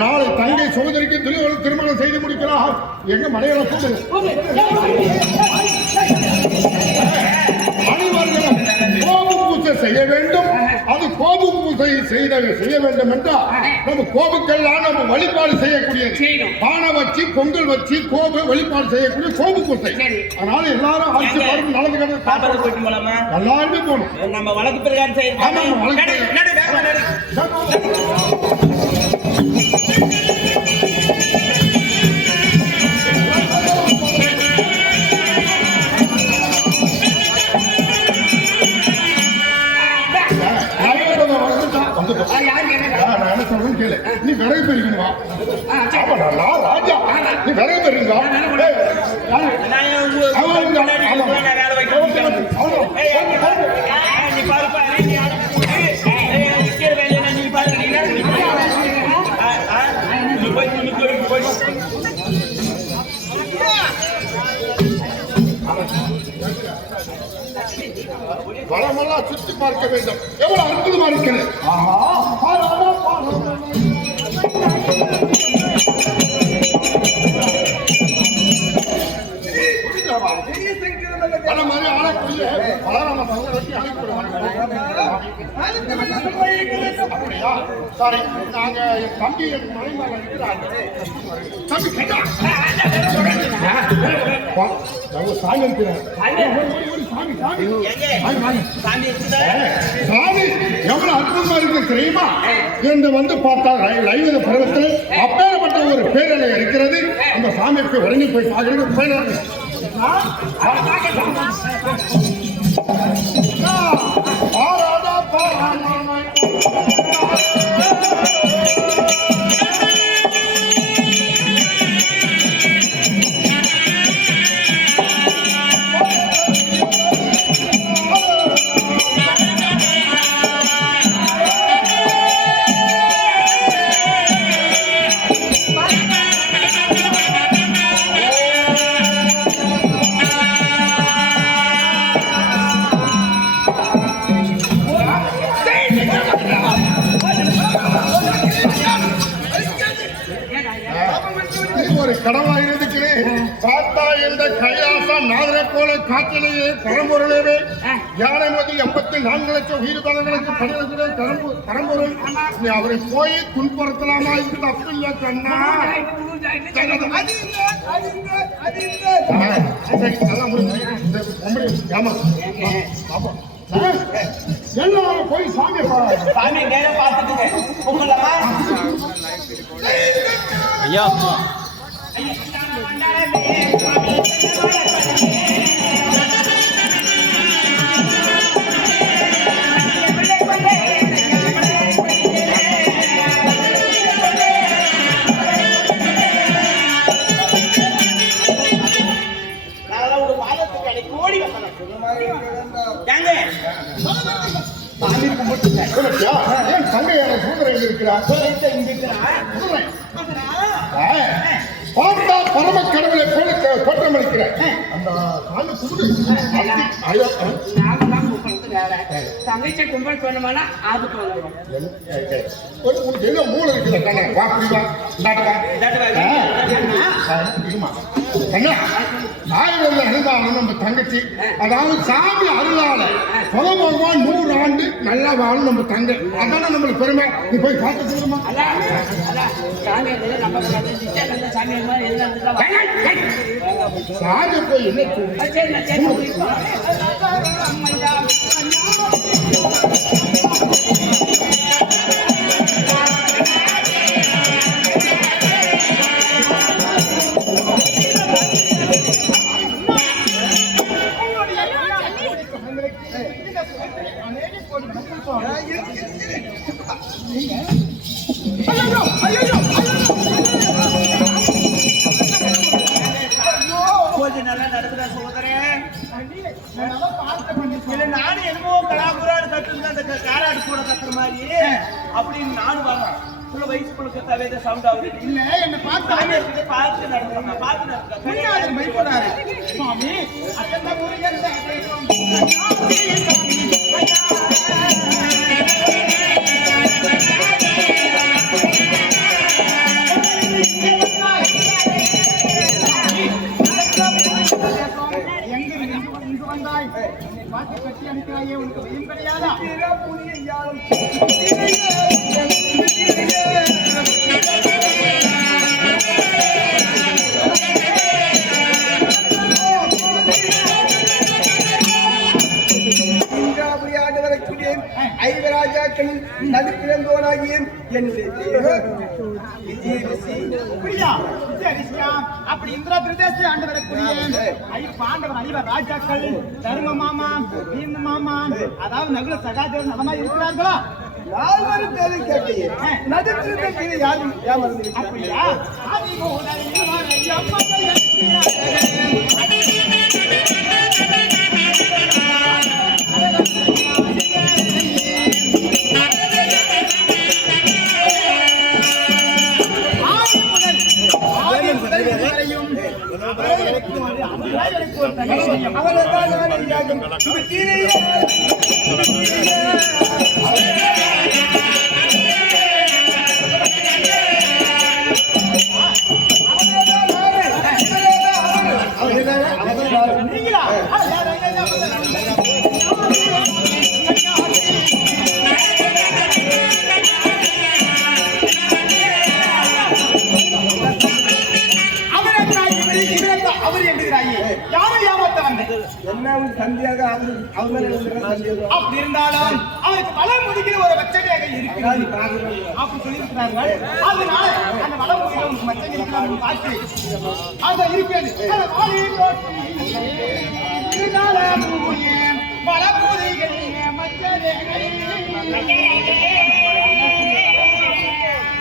நாளை தங்கை சகோதரிக்கு திருமணம் செய்து முடிக்கிறார். எங்க மனைவியை அனைவர்களும் கோபு பூஜை செய்ய வேண்டும். அது கோபு பூஜை செய்ய வேண்டும் என்றால் நம்ம கோபுக்கெல்லாம் நம்ம வழிபாடு செய்யக்கூடியது. பானை வச்சு பொங்கல் வச்சு கோபு வழிபாடு செய்யக்கூடிய கோபு பூஜை. அதனால எல்லாரும் ஆட்சி பாருங்க நடந்துக்கிறது எல்லாருமே போகணும். நம்ம வழக்கு பிரகாரம் செய்யணும். நீ விரைவு பெறுவா ராஜா, நீ விரைவு பெறுங்க. வளமெல்லாம் சுற்றி பார்க்க வேண்டும். எவ்வளவு அற்புதமா இருக்கிறது. சாரி, நாங்க என் தம்பி என் மனைவி இருக்கிறாங்க. சாமி எவ்வளவு அற்புதமா இருக்கு தெரியுமா என்று வந்து பார்த்தா லைவ பருவத்தில் அப்பேற்பட்ட ஒரு பேரலை இருக்கிறது. அந்த சாமிக்கு உடனே போய் பார்க்கறது பேரலை. கடவுளா இருக்கிறேன். பார்த்தா என்ற கைலாசம் நாதரை போல காற்றிலேயே பரம்பொருளவே யானைமதி 84 லட்சம் உயிர் பலங்களுக்கு பணியாற்றுகிறேன் பரம்பொருள். நீ அவரை போய் துன்புறுத்தலாமா? இது தப்பு இல்ல கண்ணா. எல்லாரும் போய் சாமி பார்த்துட்டு ஐயா தங்கையான சூதரை இருக்கிறார். பார்த்தா பரம கடவுளை போல தோற்றமளிக்கிறேன். அந்த தங்கச்சி கும்பல் சொன்னோம்னா ஆபத்து வந்துடும். உனக்கு என்ன மூளை இருக்குது கண்ணா? வா புரியுதா? நம்ம தங்கச்சி அதாவது சாமி அருளால பகவான் 100 ஆண்டு நல்லா வாழும் நம்ம தங்கை. அதான நம்மளுக்கு பெருமை. நீ போய் பார்த்து சொல்லுமா? சாமி போய் என்ன நல்லா நடக்குதா சோதரன்? நானும் என்னமோ கலாபுரான்னு கத்துங்க அந்த காராடு கூட கத்துற மாதிரி அப்படின்னு நானும் வரேன். வயசு பொழுது தவிர சவுண்ட் ஆகுது. இல்ல என்ன பார்த்து நடத்துறாங்க. பார்த்து நடத்துறாங்க. சுவாமி அத்தனை முருகன் ஐவராஜாக்களின் நடுப்பிறந்தோனாகிய என்னுடைய அப்படி இந்திரா பிரதேசத்தை ஆண்டு வரக்கூடிய பாண்டவன் ஐவர் ராஜாக்கள் தர்ம மாமா பீம மாமா அதாவது நகுல சகாதேவன் நலமா இருக்கிறார்களா? நால்வரும் பேரை கேட்டேன். நடுப்பிறந்த யாரும் ஏமாந்து அப்படியா? அப்படி இருந்தாலும் அவருக்கு வளம் முடிக்கிற ஒரு மச்சனையாக இருக்கிறார் அப்படி சொல்லியிருக்கிறார்கள். அதனால அந்த வளம் முடிக்கிற ஒரு மச்சனை இருக்கிறார் பார்த்து அதை இருக்கிறது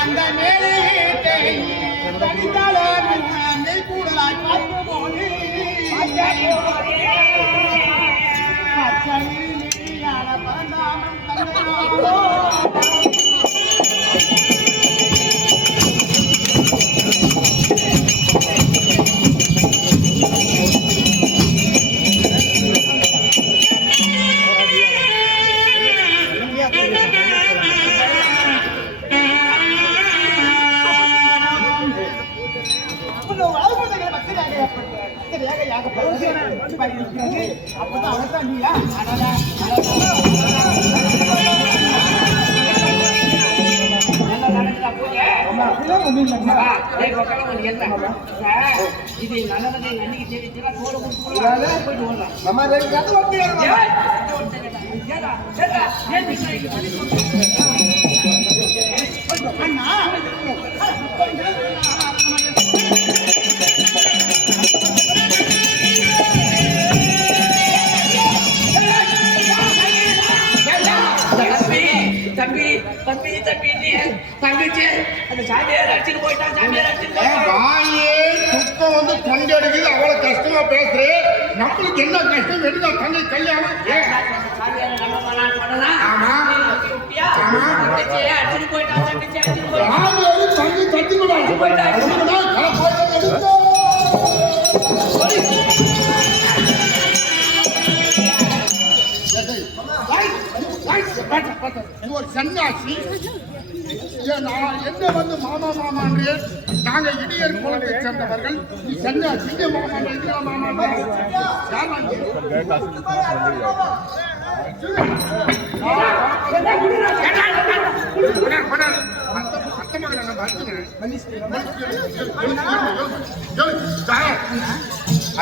அந்த மேலே கூடலாய் பார்க்கும் போது அப்பதான் அவர்தான் நீயா இது நல்லவனை அன்னைக்கு தெரிவிச்சா தோடு போயிட்டு ஓடலாம். அண்ணா தம்பி தம்பி தம்பி தங்கச்சி அந்த சாமியார் அடிச்சுட்டு போயிட்டான். சாமியார் அடிச்சுட்டு போயிட்டான். வாயே துக்கம் வந்து கொண்டடிக்குது. அவ்வளவு கஷ்டமா பேசுறேன். நம்மளுக்கு என்ன கஷ்டம்? வெடிதா தங்கை கல்யாணம். சாமியார் நம்ம பண்ணலாம் பண்ணலாம். ஆமா. ஆமா. தங்கச்சி அடிச்சுட்டு போயிட்டான். தங்கச்சி அடிச்சுட்டு போயிட்டான். ஆமாம் தங்கை தட்டி விடாது. ஒரு சன்னியாசி என்ன வந்து மாமா மாமான்றே. நாங்க இடையர் குலத்தை சேர்ந்தவர்கள். நீ சன்னியாசி இங்கே மாமா மாமா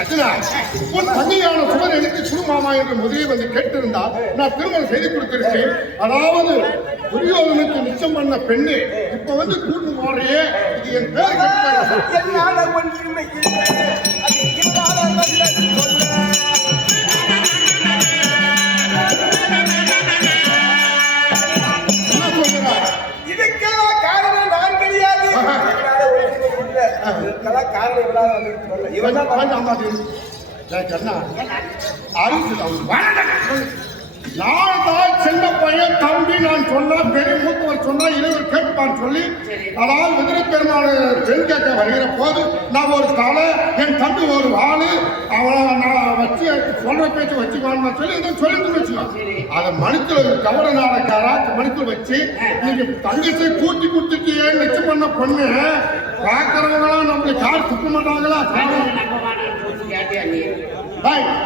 அர்ஜுனா, உன் தந்தையான சுவர் எனக்கு குருமாமா என்று முதலே வந்து கேட்டிருந்தால் நான் திருமணம் செய்து கொடுத்திருக்கேன். அதாவது துரியோதனுக்கு நிச்சயம் பண்ண பெண்ணு இப்ப வந்து கூட்டு போறையே. இது என் பேர் இதுக்கெல்லாம் காரணம் நான் கிடையாது. நான் சின்ன பையன் தம்பி நான் சொன்னா பெரிய மூத்தவர் சொன்னா இளைவர் கேட்பான் சொல்லி அதாவது குதிரை பெருமாள் பெண் கேட்க வருகிற போது நான் ஒரு தலை என் தம்பி ஒரு ஆளு அவனை நான் வச்சு சொல்ற பேச்சு வச்சுக்கணும் சொல்லி இதை சொல்லிட்டு வச்சுக்கோம். அதை மனுத்துல கவட நாடக்காரா மனுத்துல வச்சு நீங்க தங்கத்தை கூட்டி குட்டிட்டியே நிச்சயம் பண்ண பொண்ணு பார்க்கறவங்களாம் நம்மளுக்கு யார் துக்க மாட்டாங்களா?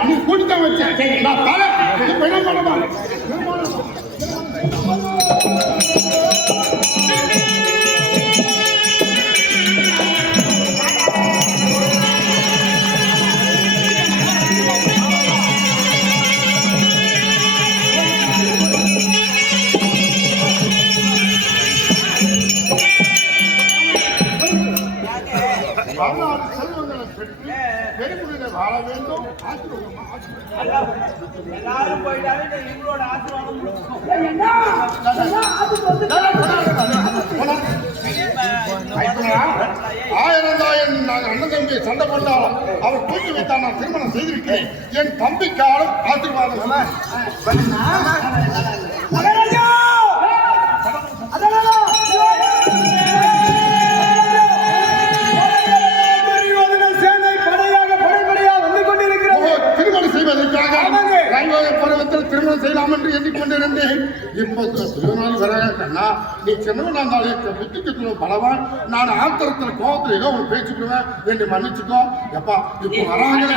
நீ கூட்டித்தான் வச்சேன். நான் தலை என்ன பண்ண பதினாறு செல்வங்களை பெற்று பெருமுறையில வாழ வேண்டும். ஆசீர்வாதமா, ஆசீர்வாதம். எல்லாரும் போயிட்டாலும் இந்த இவங்களோட ஆசீர்வாதம் இருக்கும். ஆயிரம் நாங்கள் அண்ணன் தம்பி சண்டை போட்டாலும் அவர் தூக்கி வைத்தால் நான் திருமணம் செய்திருக்கிறேன். என் தம்பிக்காலும் ஆசீர்வாதம். திருமணம் செய்வதற்காக பருவத்தில் திருமணம் செய்யலாம் என்று எண்ணிக்கொண்டிருந்தேன். இப்போ திருநாள் வராக்கண்ணா நீ சின்னவனாந்தாலே புத்திக்கு பலவான். நான் ஆத்திரத்தில் கோபத்தில் ஏதோ ஒரு பேச்சுக்குவேன் என்று மன்னிச்சுக்கோ. எப்பா இப்போ வராங்களே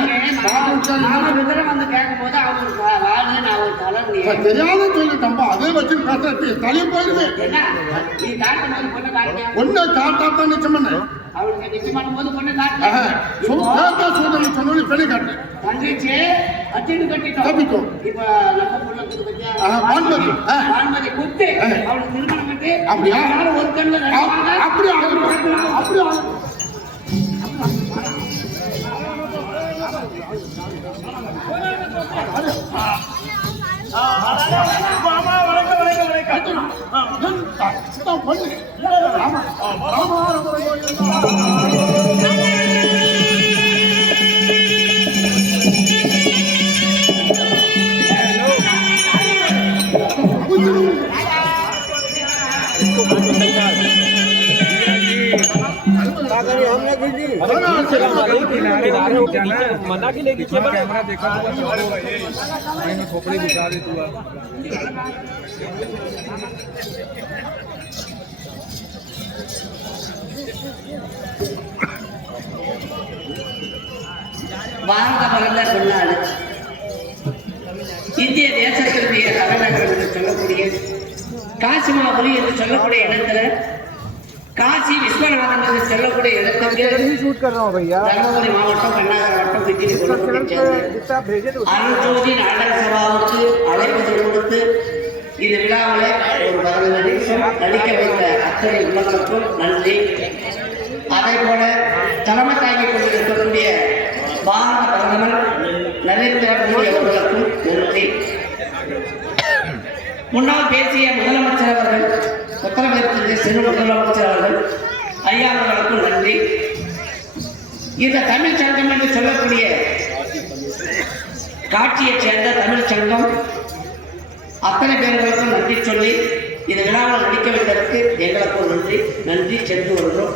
தெரியாத சொல்லிட்டப்பா அதே வச்சு பேசுறது தலையை போயிருவேன். ஒன்னு காட்டாத்தான் நிச்சயம் பண்ணேன். சொன்னி பெரிய காட்டேன். தப்பிக்கும் அப்படியா? அப்படி அப்படி மாமா வணக்கம் வணக்கம் வணக்கம். பண்ணு मना की लेगी कैमरा देखा खोपड़ी दिखा दे तू பாரத மலர்ந்த கொண்டாடு இந்திய தேசத்தினுடைய தலைநகரம் என்று சொல்லக்கூடிய காசிமாபுரி என்று சொல்லக்கூடிய இடத்துல காசி விஸ்வநாதன் என்று சொல்லக்கூடிய இடத்திற்கு தர்மபுரி மாவட்டம் கண்ணாகர வட்டம் அருள்ஜோதி நாடக சபாவுக்கு அழைப்பு கொடுத்து இந்த விழாவில் ஒரு 15 நிமிஷம் நடிக்க வைத்த அத்தனை உள்ளங்களுக்கும் நன்றி. அதே போல தலைமை தாங்கிக் கொண்டிருக்கக்கூடிய பாரத பிரதமர் நரேந்திர மோடி அவர்களுக்கும் நன்றி. முன்னால் பேசிய முதலமைச்சர் அவர்கள் உத்தரப்பிரதேச சிறு முதலமைச்சர் அவர்கள் ஐயா அவர்களுக்கும் நன்றி. இந்த தமிழ் சங்கம் என்று சொல்லக்கூடிய காட்சியைச் சேர்ந்த தமிழ் சங்கம் அத்தனை பேர்களுக்கும் நன்றி சொல்லி இந்த விழாவில் நடிக்க வைத்ததற்கு எங்களுக்கும் நன்றி. நன்றி சென்று வருகிறோம்.